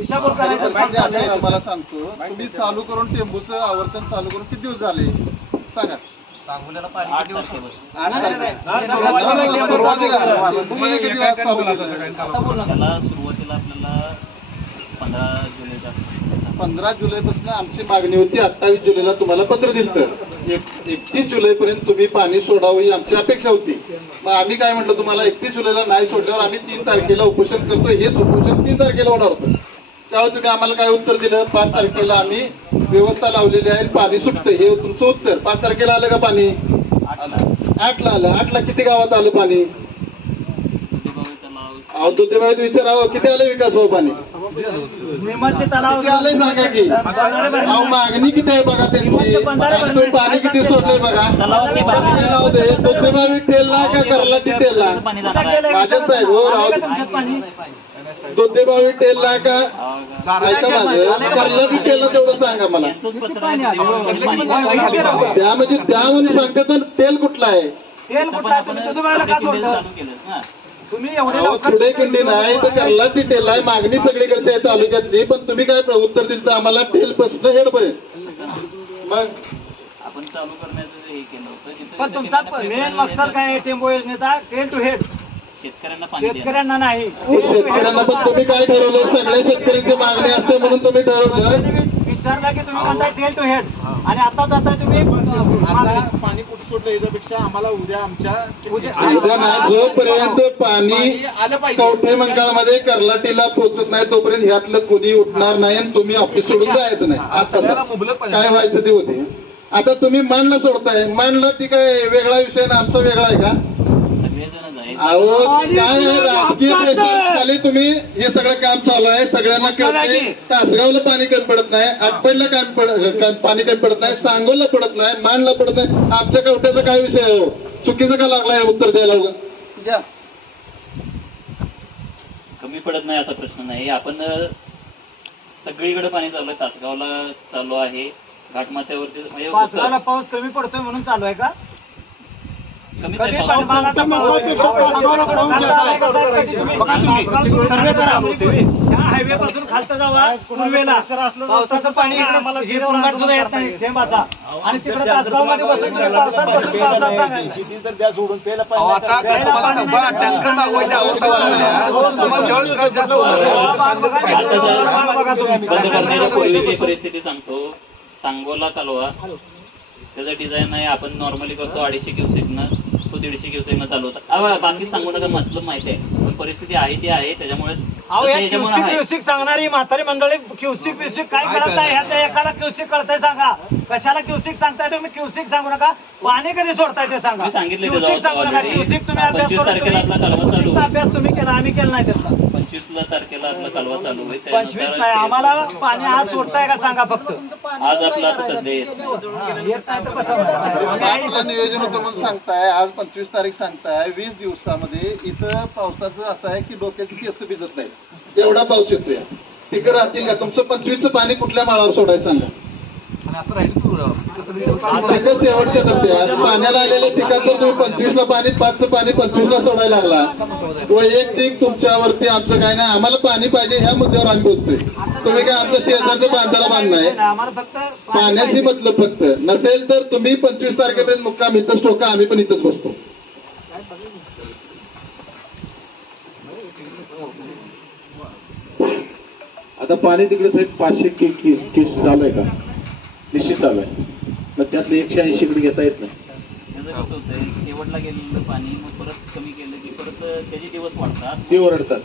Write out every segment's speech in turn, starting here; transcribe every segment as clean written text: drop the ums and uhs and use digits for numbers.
दिशाभूल करायचं मला सांगतो, तुम्ही चालू करून टेंबूचं आवर्तन चालू करून किती दिवस झाले सांगा. सांगोल्याला पाणी किती दिवस सुरुवातीला आपल्याला 15 जुलैला 15 जुलैपासून आमची मागणी होती. 28 जुलैला तुम्हाला पत्र दिलं. 31 जुलैपर्यंत तुम्ही पाणी सोडावं ही आमची अपेक्षा होती. मग आम्ही काय म्हटलं, तुम्हाला 31 जुलैला नाही सोडल्यावर आम्ही 3 तारखेला उपोषण करतो. हेच उपोषण 3 तारखेला होणार होतं. त्यावेळी तुम्ही आम्हाला काय उत्तर दिलं, 5 तारखेला आम्ही व्यवस्था लावलेली आहे, पाणी सुटतं. हे तुमचं उत्तर. 5 तारखेला आलं का पाणी? 8ला आलं. 8ला किती गावात आलं पाणी? दुधेबाईत विचारावं किती आलं विकास भाऊ पाणी? किती आलंय सांगा की. मागणी किती आहे बघा त्यांची. तुम्ही पाणी किती सोडलंय बघा. राहू दे. दुधेबाई टेलला का कर्लाटी टेलला? माझ्या साहेब हो राहू. दुधेबाई टेलला का ऐका माझं कर्लाटी टेलला तेवढं सांगा मला. त्या म्हणजे त्या म्हणून सांगते, पण तेल कुठला आहे? तुम्ही एवढे पुढे खंडी नाही तर कर्लाटी टेल आहे. मागणी सगळीकडची आहे तालुक्यातली. पण तुम्ही काय उत्तर दिलं तर आम्हाला टेल पासून हेडपर्यंत. मग आपण चालू करण्याचं हे केलं होतं. पण तुमचा मेन मकसद काय आहे टेम्पो योजनेचा? Tail to head. शेतकऱ्यांना नाही. शेतकऱ्यांना पण तुम्ही काय ठरवलं? सगळ्या शेतकऱ्यांची मागणी असते म्हणून तुम्ही ठरवलं. विचारलं की तुम्ही म्हणताय टेल टू हेड आणि आता जाताय तुम्ही पाणी कुठे सोडलं याच्यापेक्षा आम्हाला उद्या आमच्या उद्या नाही. जोपर्यंत पाणी कवठे मंगळामध्ये कर्लाटीला पोहोचत नाही तोपर्यंत ह्यातलं कोणी उठणार नाही आणि तुम्ही ऑफिस सोडून जायचं नाही. आता काय व्हायचं ते होते. आता तुम्ही मानला सोडताय. मानला ती काय वेगळा विषय ना आमचा वेगळा आहे का? अहो काय राजकीय प्रेशर तुम्ही हे सगळं काम चालू आहे. सगळ्यांना कळतंय. तासगावला पाणी कमी पडत नाही, आटपाडीला पाणी कमी पडत नाही, सांगोलला पडत नाही, मानला पडत नाही. आमच्या कवट्याचा काय विषय हो? चुकीचं का लागलाय उत्तर द्यायला? घ्या. कमी पडत नाही असा प्रश्न नाही. आपण सगळीकडे पाणी चालू आहे. तासगावला चालू आहे, घाटमाथ्यावरती. पाऊस कमी पडतोय म्हणून चालू आहे का? सर्वे हायवे पासून खालतं जावा पूर्वेला पावसाचं पाणी मला येत नाही थेंबाचा आणि तिकडे तासगाव मध्ये बसून पावसात बसून पावसात सांगायचं सोडून त्याला परिस्थिती सांगतो. सांगोला कालवा त्याचं डिझाईन आहे. आपण नॉर्मली करतो 250 क्युसेकनं, तो 150 क्युसेकनं चालू होता. बाकी सांगू नका, मतलब माहिती आहे. पण परिस्थिती आहे ती आहे. त्याच्यामुळे क्युसिक सांगणारी म्हातारी मंडळी क्युसिक ब्युसिक काय कळत नाही. ह्याच्या एकाला क्युसिक कळतंय सांगा. कशाला क्युसिक सांगताय तुम्ही? क्युसिक सांगू नका. पाणी कधी सोडताय ते सांगा. क्युसिक सांगू नका. क्युसिक तुम्ही अभ्यास तुम्ही केला, आम्ही केला नाही त्याचा. 25 तारखेला आपला कालवा चालू होईल. 25 नाही. आम्हाला पाणी आज सोडताय का सांगा फक्त. आज आपला सध्या येत नाही. नियोजन होतं म्हणून सांगताय. आज 25 तारीख सांगताय. 20 दिवसामध्ये इथं पावसाचं असं आहे की डोक्याची केस भिजत नाही. एवढा पाऊस येतोय. पिकं राहतील का? तुमचं 25चं पाणी कुठल्या माळावर सोडायचं सांगा. पिकं शेवटच्या टप्प्यात पाण्याला आलेल्या पिकाचं तुम्ही 25ला पाणी, 5चं पाणी 25ला सोडायला लागला. वैयक्तिक तुमच्यावरती आमचं काय नाही. आम्हाला पाणी पाहिजे ह्या मुद्द्यावर आम्ही बोलतोय. तुम्ही काय आमच्या शेजारचं बांधायला बांधणार पाण्याची मतलब फक्त नसेल तर तुम्ही 25 तारखेपर्यंत मुक्काम इथंच ठोका. आम्ही पण इथंच बसतो. आता पाणी तिकडे साहेब 500 क्यूसेक चालू आहे का? निश्चित चालू आहे. मग त्यातलं 180 कडे घेता येत नाही. त्याचं कसं होतंय, शेवटला गेलेलं पाणी मग परत कमी केलं की परत त्याचे दिवस वाढतात. ते ओरडतात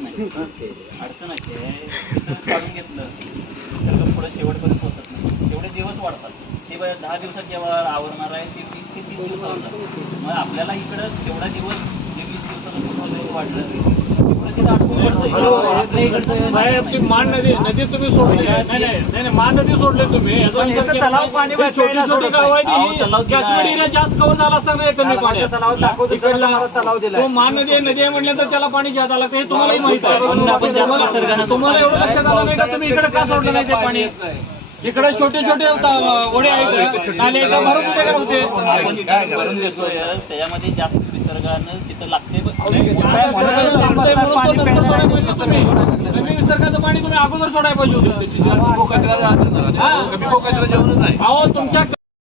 नाही. अडचण अशी आहे, काढून घेतलं तर पुढे शेवटपर्यंत पोहोचत नाही. तेवढे दिवस वाढतात. ते 10 दिवसात जेव्हा आवरणार आहे ते 20 ते 30 दिवस आवडतात. मग आपल्याला इकडं तेवढा दिवस 20 दिवसाला वाढलं मान नदी तुम्ही सोडली. नाही मान नदी सोडले तुम्ही. तलाव पाणी छोटी गाव आहे, जास्त कव्हर झाला असता नाही कमी पाणी. तलाव दिला. मान नदी आहे म्हटलं तर त्याला पाणी जादा लागतं. हे तुम्हाला माहित आहे. तुम्हाला एवढं लक्षात आलं नाही का तुम्ही इकडे का सोडलं नाही ते पाणी? इकडे छोटे छोटे ओढे आहेत, नाले भरून देतोय. त्याच्यामध्ये जास्त विसर्गानं तिथं लागते. निसर्गाचं पाणी तुम्ही अगोदर सोडायला पाहिजे होतं. अहो तुमच्या